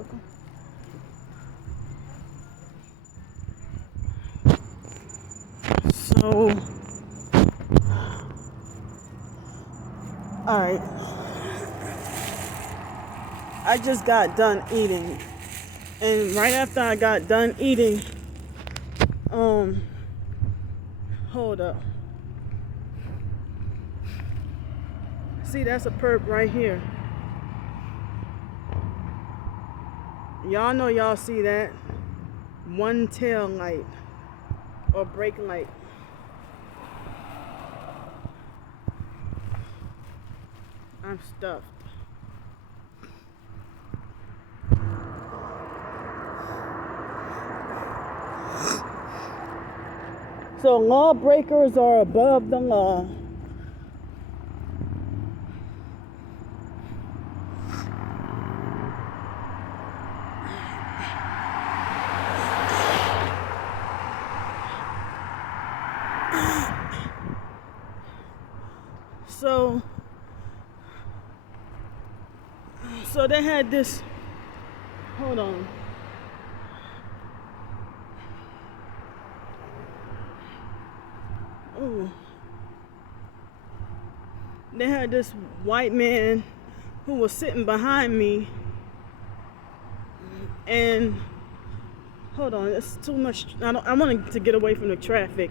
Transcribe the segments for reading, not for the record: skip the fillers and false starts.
welcome. So, alright. I just got done eating. And right after I got done eating, hold up. See, that's a perp right here. Y'all know y'all see that? One tail light or brake light. I'm stuffed. So lawbreakers are above the law. So they had this, hold on. Ooh. They had this white man who was sitting behind me, and hold on, it's too much. I wanted to get away from the traffic.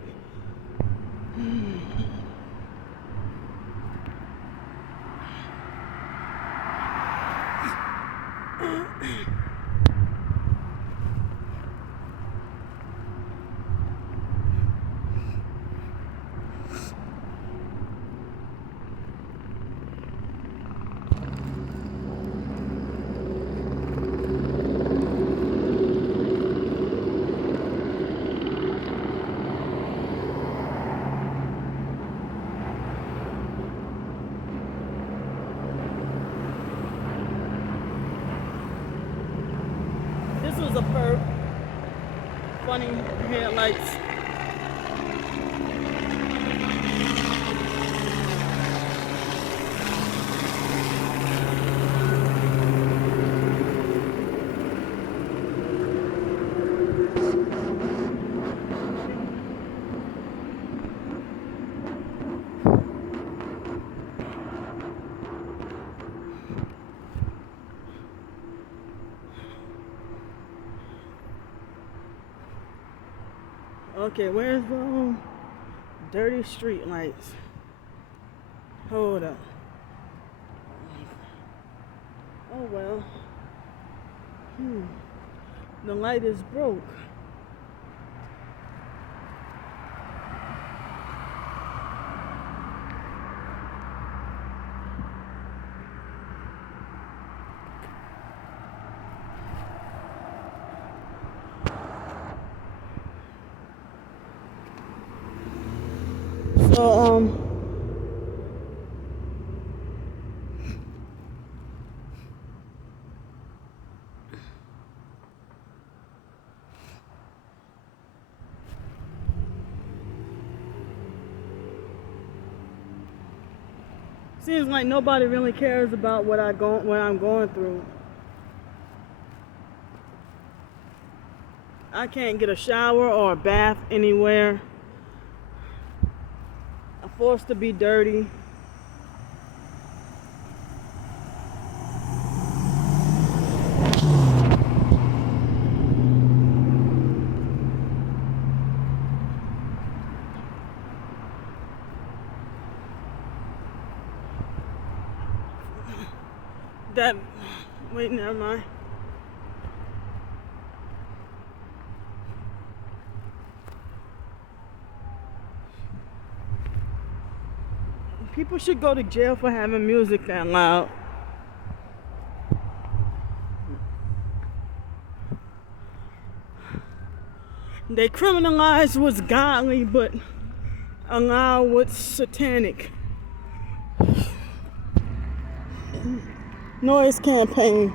This was a perp. Funny headlights. Okay, where's the dirty street lights? Hold up. Oh well. The light is broke. So seems like nobody really cares about what I'm going through. I can't get a shower or a bath anywhere. I'm forced to be dirty. Wait, never mind. People should go to jail for having music that loud. They criminalize what's godly, but allow what's satanic. Noise campaign.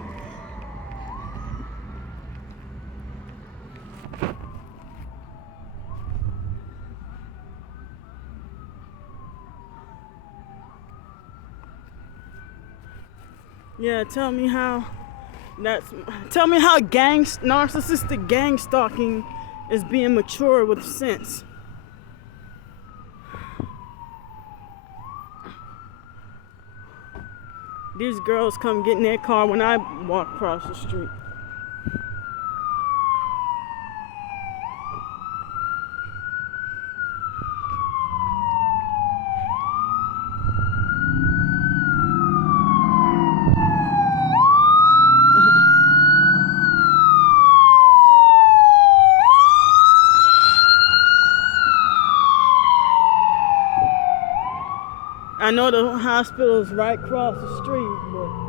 Yeah, tell me how Tell me how narcissistic gang stalking is being mature with sense. These girls come get in their car when I walk across the street. I know the hospital is right across the street, but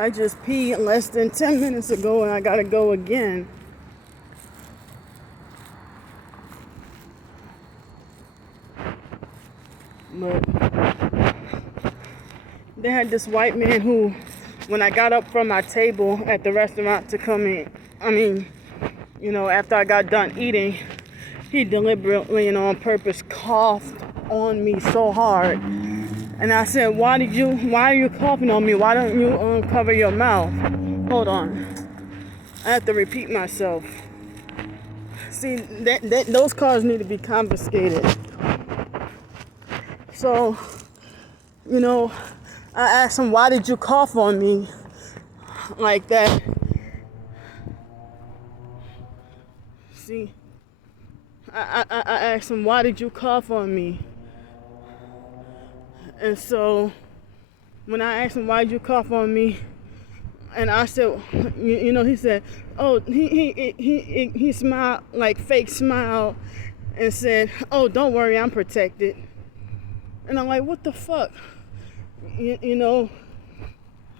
I just peed less than 10 minutes ago and I gotta go again. But they had this white man who, when I got up from my table at the restaurant to come in, after I got done eating, he deliberately, on purpose, coughed on me so hard. And I said, why are you coughing on me? Why don't you uncover your mouth? Hold on. I have to repeat myself. See, those cars need to be confiscated. So, I asked him, why did you cough on me like that? See, I asked him, why did you cough on me? And so, when I asked him, why did you cough on me? And I said, he said, oh, he smiled, like fake smile, and said, oh, don't worry, I'm protected. And I'm like, what the fuck?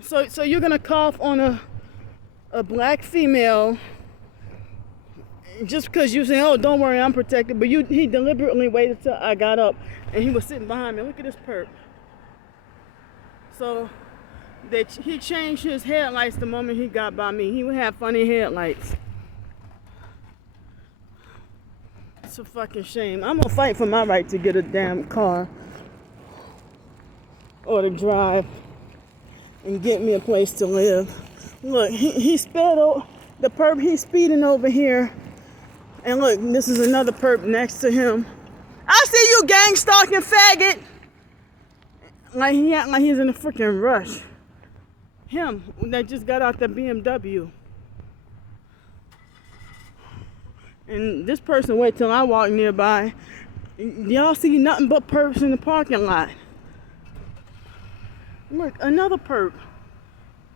So you're gonna cough on a black female just because you say, oh, don't worry, I'm protected. But he deliberately waited till I got up, and he was sitting behind me. Look at this perp. So he changed his headlights the moment he got by me. He would have funny headlights. It's a fucking shame. I'm gonna fight for my right to get a damn car or to drive and get me a place to live. Look, he sped over the perp. He's speeding over here, and look, this is another perp next to him. I see you, gang stalking faggot. Like he's in a freaking rush. Him that just got out the BMW. And this person wait till I walk nearby. Y'all see nothing but perps in the parking lot. Look, another perp.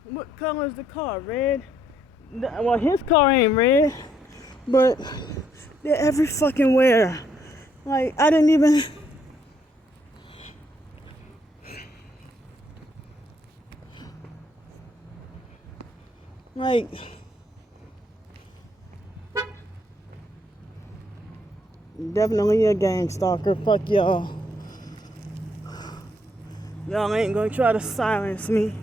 What color is the car? Red? Well, his car ain't red, but they're every fucking where. Like, I didn't even... Like... Definitely a gang stalker. Fuck y'all. Y'all ain't gonna try to silence me.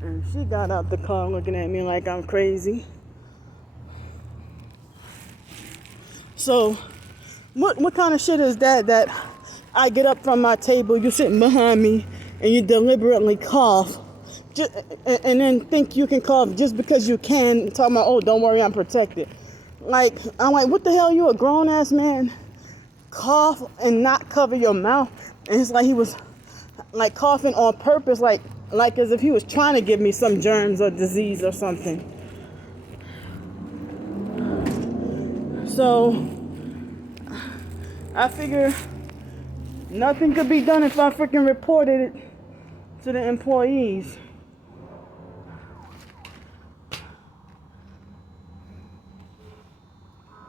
And she got out the car looking at me like I'm crazy. So, what kind of shit is that I get up from my table, you sitting behind me, and you deliberately cough, and then think you can cough just because you can, talking about, oh, don't worry, I'm protected. Like, I'm like, what the hell, you a grown-ass man? Cough and not cover your mouth? And it's like he was, like, coughing on purpose, like as if he was trying to give me some germs or disease or something. So, I figure nothing could be done if I freaking reported it to the employees.